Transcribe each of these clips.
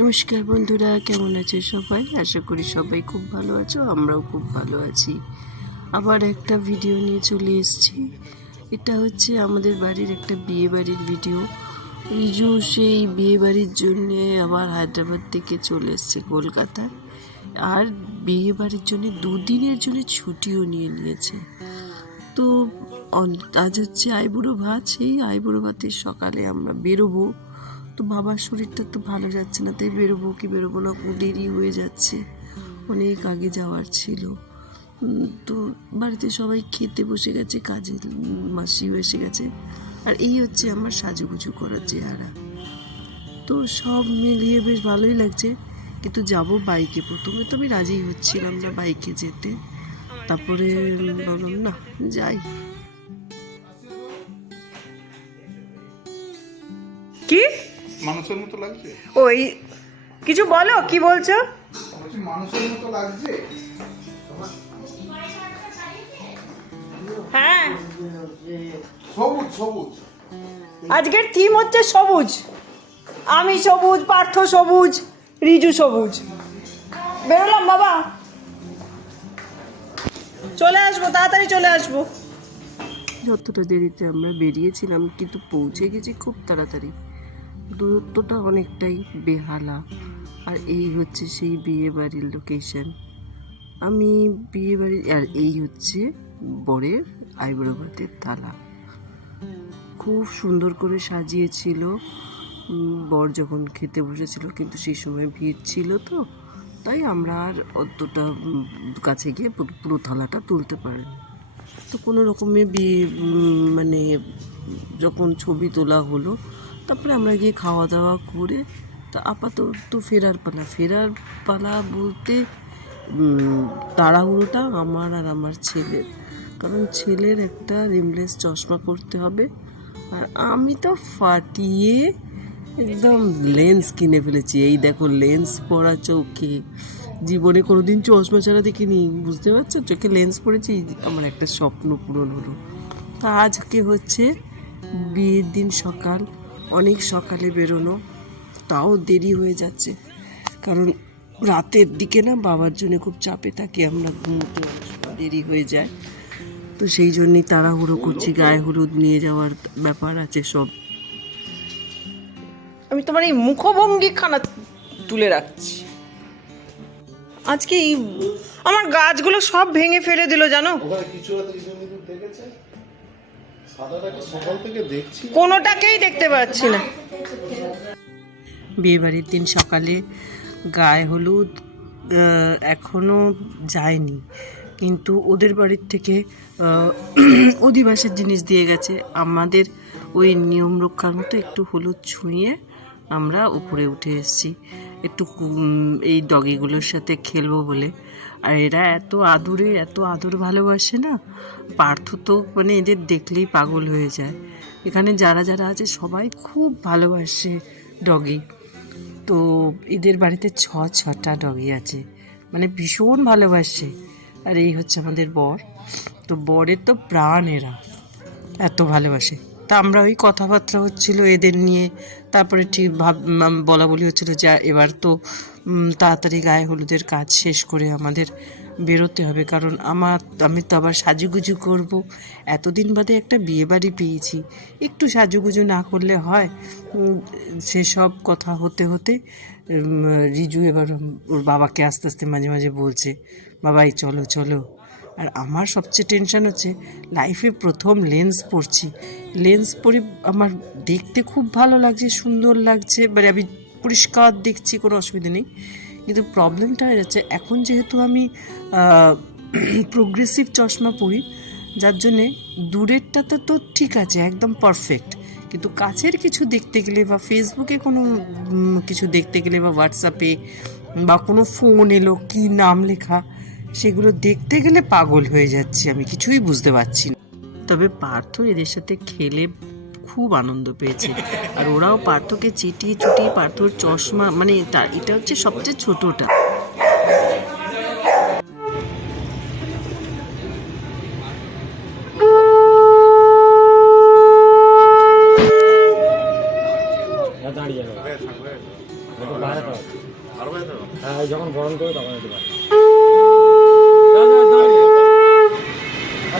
নমস্কার বন্ধুরা, কেমন আছে সবাই? আশা করি সবাই খুব ভালো আছো, আমরাও খুব ভালো আছি। আবার একটা ভিডিও নিয়ে চলে এসেছি। এটা হচ্ছে আমাদের বাড়ির একটা বিয়ে বাড়ির ভিডিও রিজু সেই বিয়ে বাড়ির জন্যে আবার হায়দ্রাবাদ থেকে চলে এসছে কলকাতায় আর বিয়ে বাড়ির জন্য দুদিনের জন্য ছুটিও নিয়ে নিয়েছে। তো আজ হচ্ছে আইবুড়ো ভাত। সেই আইবুড়ো ভাতের সকালে আমরা বেরোবো। তো বাবার শরীরটা তো ভালো যাচ্ছে না, তাই বেরোবো কি বেরোবো না দেরি হয়ে যাচ্ছে। অনেক আগে যাওয়ার ছিল। তো বাড়িতে সবাই খেতে বসে গেছে কাজে মাসিও এসে গেছে। আর এই হচ্ছে আমার সাজুগুজু করার চেহারা। তো সব মিলিয়ে বেশ ভালোই লাগছে, কিন্তু যাব বাইকে প্রথমে। তো আমি রাজি হচ্ছিলাম না বাইকে যেতে। তারপরে বললাম, না, যাই। কি? মানুষের মতো লাগছে? ওই কিছু বলো কি বলছো? মানুষের মতো লাগছে? হ্যাঁ। সবুজ সবুজ। আজকের থিম হচ্ছে সবুজ। আমি সবুজ পার্থ সবুজ রিজু সবুজ। বেরোলাম বাবা। চলে আসব তাড়াতাড়ি চলে আসব। যতটা দেরিতে আমরা বেরিয়েছিলাম কিন্তু পৌঁছে গেছি খুব তাড়াতাড়ি। দূরত্বটা অনেকটাই বেহালা। আর এই হচ্ছে সেই বিয়ে বাড়ির লোকেশন আমি বিয়ে বাড়ি আর এই হচ্ছে বরের আইবুড়ো ভাতের থালা। খুব সুন্দর করে সাজিয়েছিল। বর যখন খেতে বসেছিল, কিন্তু সেই সময় ভিড় ছিল তো, তাই আমরা আর অতটা কাছে গিয়ে পুরো- পুরো থালাটা তুলতে পারিনি। তো কোনো রকমে বিয়ে মানে যখন ছবি তোলা হলো তারপরে আমরা গিয়ে খাওয়া দাওয়া করে তা আপাতত ফেরার পালা। ফেরার পালা বলতে তাড়াহুড়োটা আমার আর আমার ছেলের। কারণ ছেলের একটা রিমলেস চশমা করতে হবে। আর আমি তো ফাটিয়ে একদম লেন্স কিনে ফেলেছি। এই দেখো, লেন্স পরা চোখে। জীবনে কোনোদিন চশমা ছাড়া দেখিনি, বুঝতে পারছ? চোখে লেন্স পড়েছি আমার একটা স্বপ্ন পূরণ হলো। তা আজকে হচ্ছে বিয়ের দিন সকাল। অনেক সকালে বেরোনো তাও দেরি হয়ে যাচ্ছে। কারণ রাতের দিকে না বাবার জন্য খুব চাপে থাকি আমরা, ঘুমোতে দেরি হয়ে যায়। তো সেই জন্যই তাড়াহুড়ো করছি, গায়ে হলুদ নিয়ে যাওয়ার ব্যাপার আছে সব। আমি তোমার এই মুখভঙ্গি খানা তুলে রাখছি। আজকে এই আমার গাছগুলো সব ভেঙে ফেলে দিল, জানো? কিছু কোনোটাকেই দেখতে পাচ্ছি না। বিয়েবাড়ির দিন সকালে গায়ে হলুদ আহ, এখনও যায়নি। কিন্তু ওদের বাড়ির থেকে অধিবাসের জিনিস দিয়ে গেছে। আমাদের ওই নিয়ম রক্ষার মতো একটু হলুদ ছুঁয়ে আমরা উপরে উঠে এসেছি। একটু এই ডগিগুলোর সাথে খেলব বলে। আর এরা এত আদরে, এত আদর ভালোবাসে না, পার্থ তো মানে এদের দেখলেই পাগল হয়ে যায়। এখানে যারা যারা আছে সবাই খুব ভালোবাসে ডগি তো এদের বাড়িতে ছ, ছটা ডগি আছে। মানে ভীষণ ভালোবাসে। আর এই হচ্ছে আমাদের বর। তো বরের তো প্রাণ এরা, এত ভালোবাসে। তা আমরা ওই কথাবার্তা হচ্ছিল এদের নিয়ে। তারপরে ঠিক ভাব বলা বলি হচ্ছিল যে এবার তো তাড়াতাড়ি গায়ে হলুদের কাজ শেষ করে আমাদের বেরোতে হবে। কারণ আমার আমি তো আবার সাজুগুজু করব। এতদিন বাদে একটা বিয়ে বাড়ি পেয়েছি। একটু সাজুগুজু না করলে হয়? সেসব কথা হতে হতে রিজু এবার ওর বাবাকে আস্তে আস্তে মাঝে মাঝে বলছে, বাবাই, চলো চলো। আর আমার সবচেয়ে টেনশন হচ্ছে লাইফে প্রথম লেন্স পরছি। লেন্স পরে, আমার দেখতে খুব ভালো লাগছে, সুন্দর লাগছে মানে আমি পরিষ্কার দেখছি, কোনো অসুবিধা নেই। কিন্তু প্রবলেমটা হয়ে যাচ্ছে এখন যেহেতু আমি প্রোগ্রেসিভ চশমা পরি, যার জন্যে দূরেরটাতে তো ঠিক আছে, একদম পারফেক্ট কিন্তু কাছের কিছু দেখতে গেলে বা ফেসবুকে কোনো কিছু দেখতে গেলে বা হোয়াটসঅ্যাপে বা কোনো ফোন এলো, কি নাম লেখা সেগুলো দেখতে গেলে পাগল হয়ে যাচ্ছি আমি, কিছুই বুঝতে পারছি না। তবে পার্থ এদের সাথে খেলে খুব আনন্দ পেয়েছে। আর ওরাও পার্থকে চিটিয়ে চুটিয়ে পার্থর চশমা মানে তা- এটা হচ্ছে সবচেয়ে ছোটটা? হ্যাঁ ওই যখন গরম তখন একটু বাজে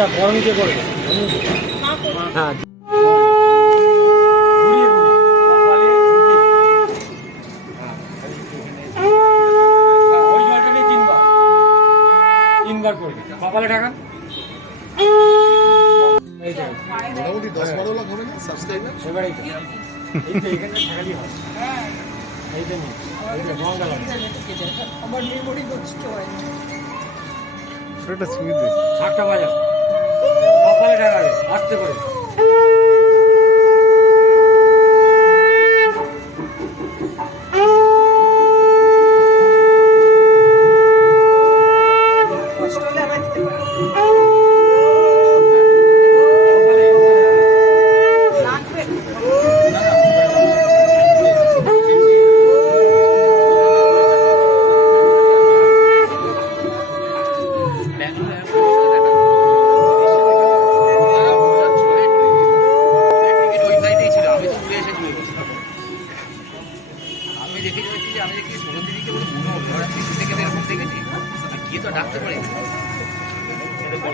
আচ্ছা গরম কে করবে হ্যাঁ। তিনবার করবে কপালে ঠাকান মোটামুটি দশ বারো লাখ হবে না সাবস্ক্রাইবার এবারেই এই তো এখানে ঠাকালি হয় এই তো নিয়ে তো শাকটা বাজাও কপালে ঠাকাবে আসতে করে কষ্ট হলে আবার দিতে পারো লাগবে আমি দেখে যাচ্ছি আমি দেখি বলে মনে ওরা শিশু থেকে এরকম দেখেছি। গিয়ে তো ডাকতে পারে দেখে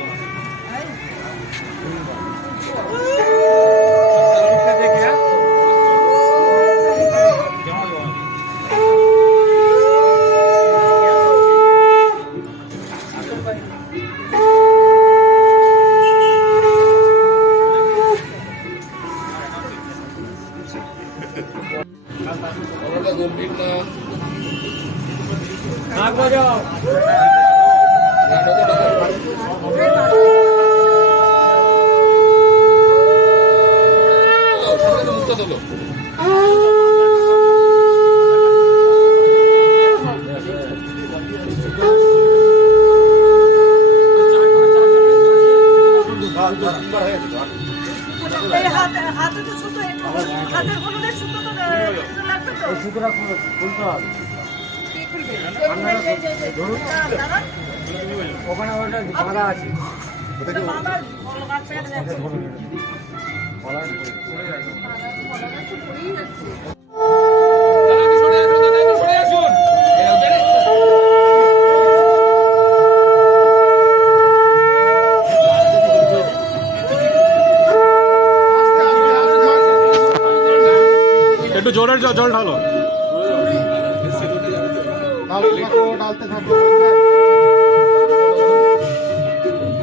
বাঁধা আছে।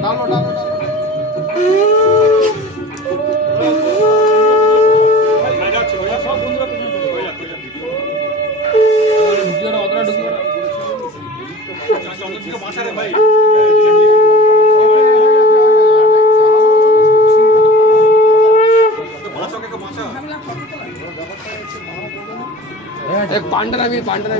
ডালো ডালো ডালো হ্যাঁ আমি সরে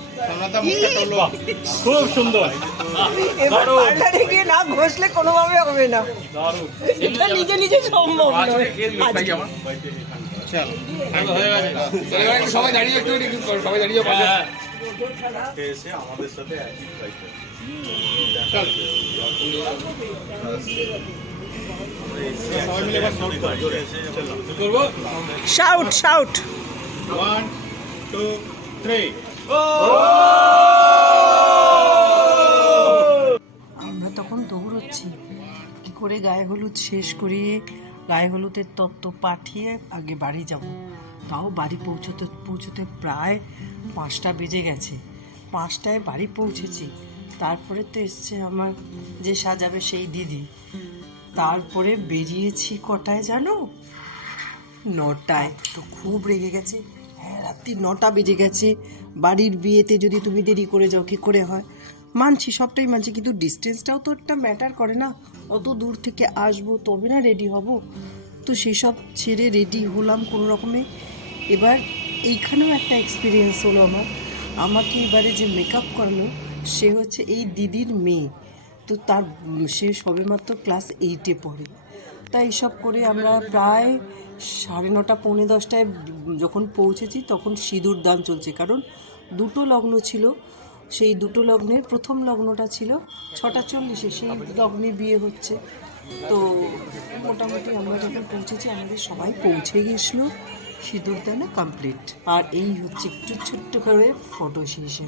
খুব সুন্দর। এবার পাল্টাতে গিয়ে না ঘষলে কোনোভাবে হবে না। এটা নিজে নিজে সম্ভব নয়। সবাই দাঁড়িয়ে একটু সবাই দাঁড়িয়ে এসে আমাদের সাথে একই ফ্লাইটে সবাই মিলে এবার শর্ট করব? Shout shout one two three আমরা তখন দৌড়চ্ছি। কি করে গায়ে হলুদ শেষ করিয়ে গায়ে হলুদের তত্ত্ব পাঠিয়ে আগে বাড়ি যাব। তাও বাড়ি পৌঁছতে পৌঁছতে প্রায় পাঁচটা বেজে গেছে। পাঁচটায় বাড়ি পৌঁছেছি। তারপরে তো এসছে আমার যে সাজাবে সেই দিদি। তারপরে বেরিয়েছি কটায় জানো? নটায়। তো খুব রেগে গেছে। রাত্রি নটা বেজে গেছে। বাড়ির বিয়েতে যদি তুমি দেরি করে যাও, কি করে হয়? মানছি, সবটাই মানছি, কিন্তু ডিস্টেন্সটাও তো একটা ম্যাটার করে না। অত দূর থেকে আসব, তবে না রেডি হব। তো সেসব ছেড়ে রেডি হলাম কোনো রকমে। এবার এইখানেও একটা এক্সপিরিয়েন্স হলো আমার। আমাকে এবারে যে মেকআপ করালো, সে হচ্ছে এই দিদির মেয়ে। তো তার, সে সবেমাত্র ক্লাস এইটে পড়ে। তাই সব করে আমরা প্রায় সাড়ে নটা, পৌনে দশটায় যখন পৌঁছেছি তখন সিঁদুর দান চলছে। কারণ দুটো লগ্ন ছিল, সেই দুটো লগ্নের প্রথম লগ্নটা ছিল ছটা চল্লিশে, সেই লগ্নে বিয়ে হচ্ছে। তো মোটামুটি আমরা যখন পৌঁছেছি, আমাদের সবাই পৌঁছে গেছিল সিঁদুর দানা কমপ্লিট আর এই হচ্ছে একটু ছোট্ট করে ফটো সেশন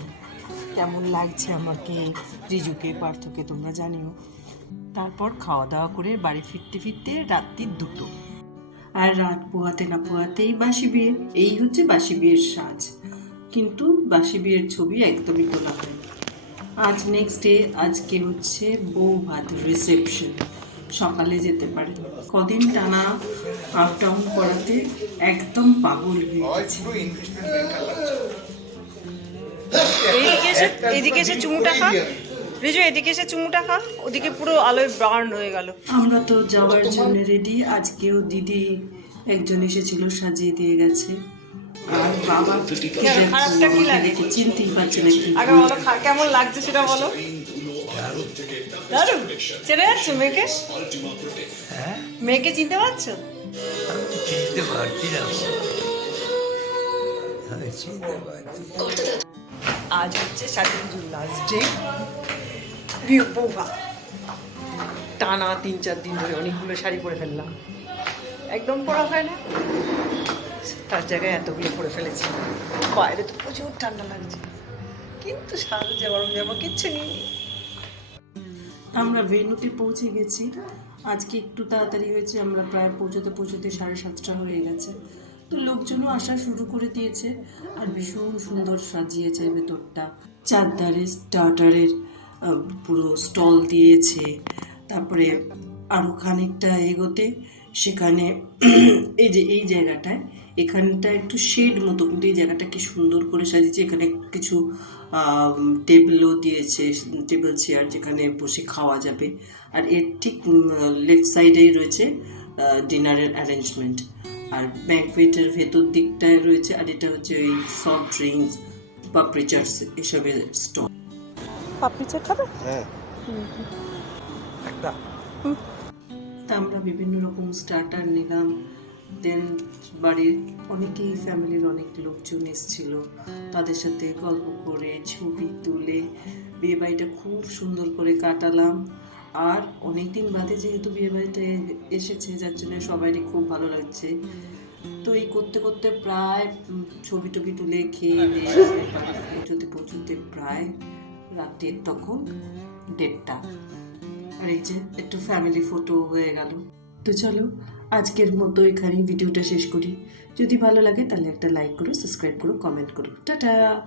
কেমন লাগছে আমাকে? রিজুকে, পার্থকে তোমরা জানিও। তারপর খাওয়া দাওয়া করে বাড়ি ফিরতে ফিরতে রাত্রির দুটো। আর রাত পোহাতে না পোহাতেই বাসি বিয়ে। এই হচ্ছে বাসি বিয়ের সাজ। কিন্তু বাসি বিয়ের ছবি একদমই তোলা হয় আজ নেক্সট ডে আজকে হচ্ছে বউ ভাত রিসেপশন সকালে যেতে পারে। কদিন টানা আপ ডাউন করাতে একদম পাগল এইদিকে এসে চুমুটা খা। রিজু এদিকে এসে চুমুটা খা। ওদিকে পুরো আলোয় বার্ন হয়ে গেল। আমরা তো যাওয়ার জন্য রেডি আজকেও দিদি একজন এসেছিল সাজিয়ে দিয়ে গেছে। আর বাবা খারাপটা কি লাগে? চিনতেই পারছে না আগে বলো কেমন লাগছে সেটা বলো? দারুণ। চেনে যাচ্ছে মেয়েকে? মেয়েকে চিনতে পারছ? চিনতে না। না। আজ হচ্ছে শাড়ি লাস্ট ডে বিয়ে বৌভা টানা তিন, চার দিন ধরে অনেকগুলো শাড়ি পরে ফেললাম। একদম পরা হয় না। তার জায়গায় এতগুলো পরে ফেলেছি। বাইরে তো প্রচুর ঠান্ডা লাগছে। কিন্তু সারা যে গরম জামা কিচ্ছু নেই। আমরা ভেনুতে পৌঁছে গেছি। আজকে একটু তাড়াতাড়ি হয়েছে। আমরা প্রায় পৌঁছতে পৌঁছতে সাড়ে সাতটা হয়ে গেছে। তো লোকজনও আসা শুরু করে দিয়েছে। আর ভীষণ সুন্দর সাজিয়েছে ভেতরটা। চারধারে স্টার্টারের পুরো স্টল দিয়েছে। তারপরে আরও খানিকটা এগোতে, সেখানে এই যে, এই জায়গাটায় এখানটা একটু শেড মতো, কিন্তু এই জায়গাটা কি সুন্দর করে সাজিয়েছে। এখানে কিছু টেবিলও দিয়েছে টেবিল চেয়ার যেখানে বসে খাওয়া যাবে। আর এর ঠিক লেফট সাইডেই রয়েছে ডিনারের অ্যারেঞ্জমেন্ট আর ব্যাঙ্কুয়েটের ভেতর দিকটায় রয়েছে, আর এটা হচ্ছে ওই সফট ড্রিঙ্কস পাপড়ি চাটস এসবের স্টল পাপড়ি চাট খাবে হ্যাঁ। তা আমরা বিভিন্ন রকম স্টার্টার নিলাম। দেন বাড়ির অনেকেই ফ্যামিলির অনেক লোকজন এসেছিল। তাদের সাথে গল্প করে ছবি তুলে বিয়ে বাড়িটা খুব সুন্দর করে কাটালাম। আর অনেক দিন বাদে যেহেতু বিয়ে বাড়িতে এসেছে যার জন্য সবারই খুব ভালো লাগছে। তো এই করতে করতে প্রায় ছবি টবি তুলে খেয়ে দিয়ে পৌঁছতে পৌঁছতে প্রায় রাতের তখন দেড়টা। আর এই যে একটু ফ্যামিলি ফটো হয়ে গেল। তো চলো, আজকের মতো এখানেই ভিডিওটা শেষ করি। যদি ভালো লাগে তাহলে একটা লাইক করো সাবস্ক্রাইব করো কমেন্ট করো। টাটা!